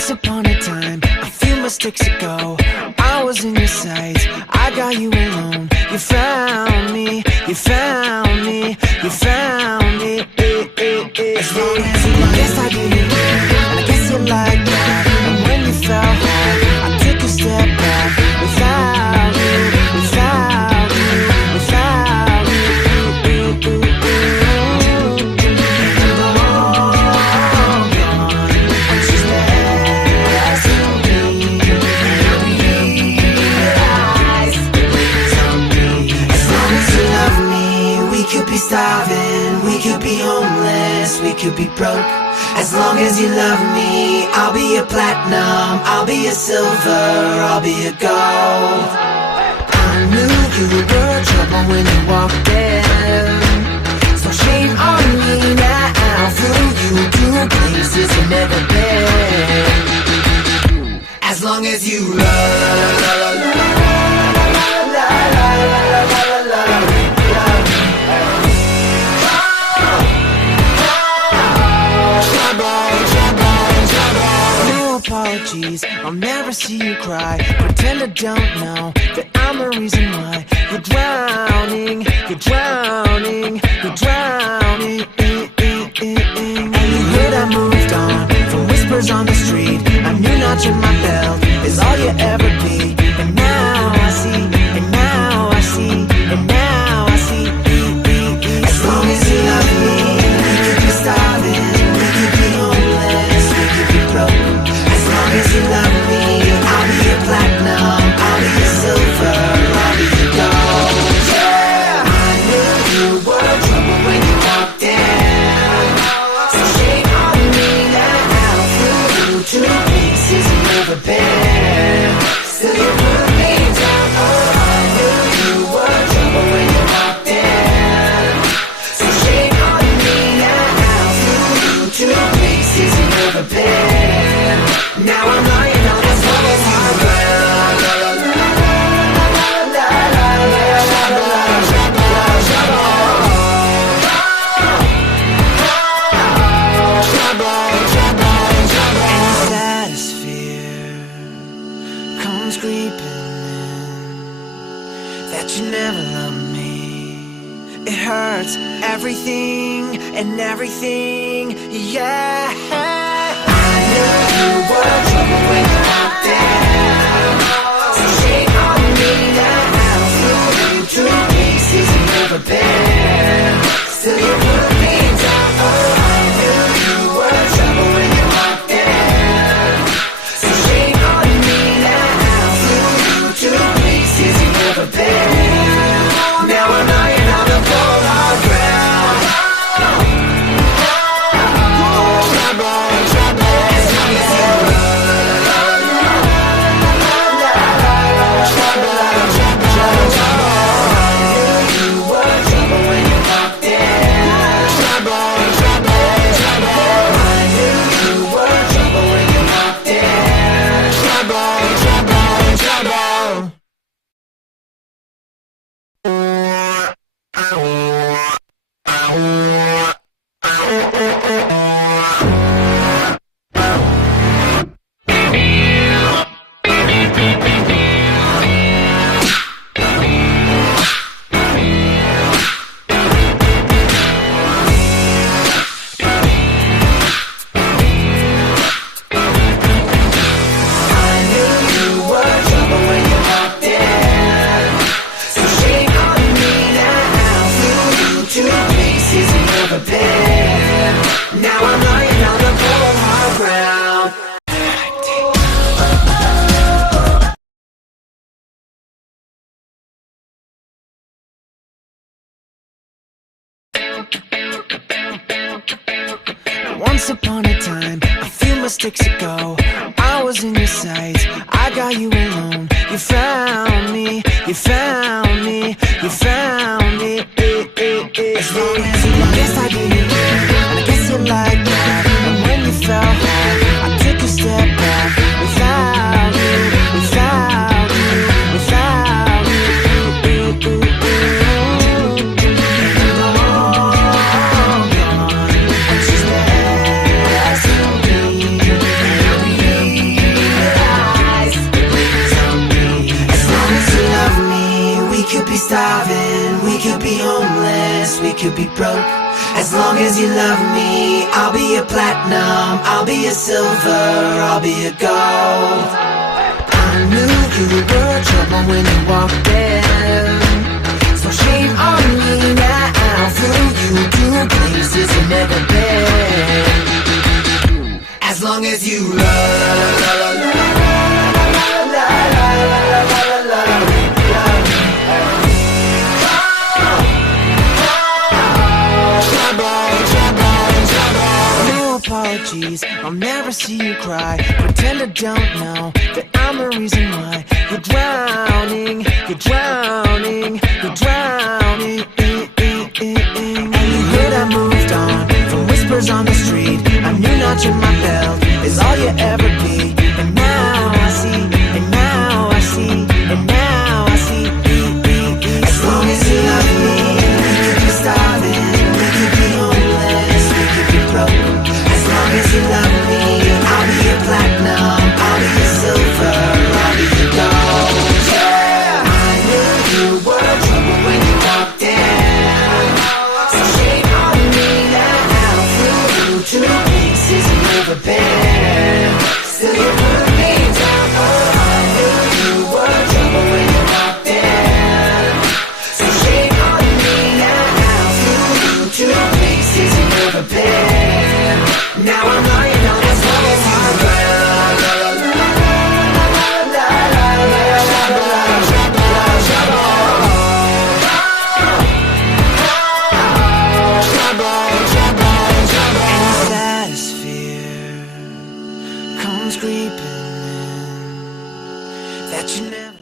Once upon a time, a few mistakes ago, I was in your sights, I got you alone. You found me, you found me, you found me. As long as you like, guess I didn't care, and I guess you like that. And when you fell hard, I took a step back. Without you, without you, without you. And I'm all gone, and she's left to me. And I realize the weight on me. As long as you love me, we could be starving, we could be homeless, we could be broke. As long as you love me, I'll be a platinum, I'll be a silver, I'll be a gold. I knew you were trouble when you walked in, so shame on me now. Flew you to places you've never been. As long as you love apologies, I'll never see you cry. Pretend I don't know that I'm the reason why you're drowning, you're drowning, you're drowning. And you heard I moved on from whispers on the street. A new notch in my belt is all you ever be. And now I see, and now I see, and now I see. As long as you love me, we could be starving, we could be homeless, we could be broke. As long as you love me, I'll be a platinum, I'll be a silver, I'll be a gold. Yeah, I knew you were trouble when you walked in, so shame on me now. Flew you to places you've never been. Still you put me down. Oh, I knew you were trouble when you walked in, so shame on me now. Flew you to places you've never been. Now I'm lying on this woman's hard ground. And the saddest fear comes creeping in, that you never loved me. It hurts everything and everything, yeah. I knew you were trouble when you walked in, so shame on me now. Flew you to places you've never been. Still you put me down. Oh, I knew you were trouble when you walked in, so shame on me now. Flew you to places you've never been. Now I'm lying on the cold hard ground. Once upon a time, a few mistakes ago, I was in your sights, I got you alone. You found me, you found me, you found me. As long as you like, guess I didn't care, and I guess you like that. And when you fell hard, I took a step back. Without you, without you, without you. And I'm all gone, and she's left to me. And I realize homeless, we could be broke. As long as you love me, I'll be a platinum, I'll be a silver, I'll be a gold. I knew you were trouble when you walked in, so shame on me now. Flew you to places you've never been. As long as you love me. Apologies, I'll never see you cry. Pretend I don't know that I'm the reason why you're drowning, you're drowning, you're drowning. And you heard I moved on from whispers on the street. A new notch in my belt is all you ever be. And now I see, and now I see, and now I see. As long as you love me, we could be starving, we could be homeless, we could be broke. As long as you love me, I'll be a platinum, I'll be a silver, I'll be a gold. Yeah, I knew you were trouble when you walked in, so shame on me now. Flew to places you've never been, still you put me down. Oh, I knew you were trouble when you walked in, so shame on me now. Flew to places you've never been. Now I'm lying down as long as you and the saddest fear comes creeping in, that you never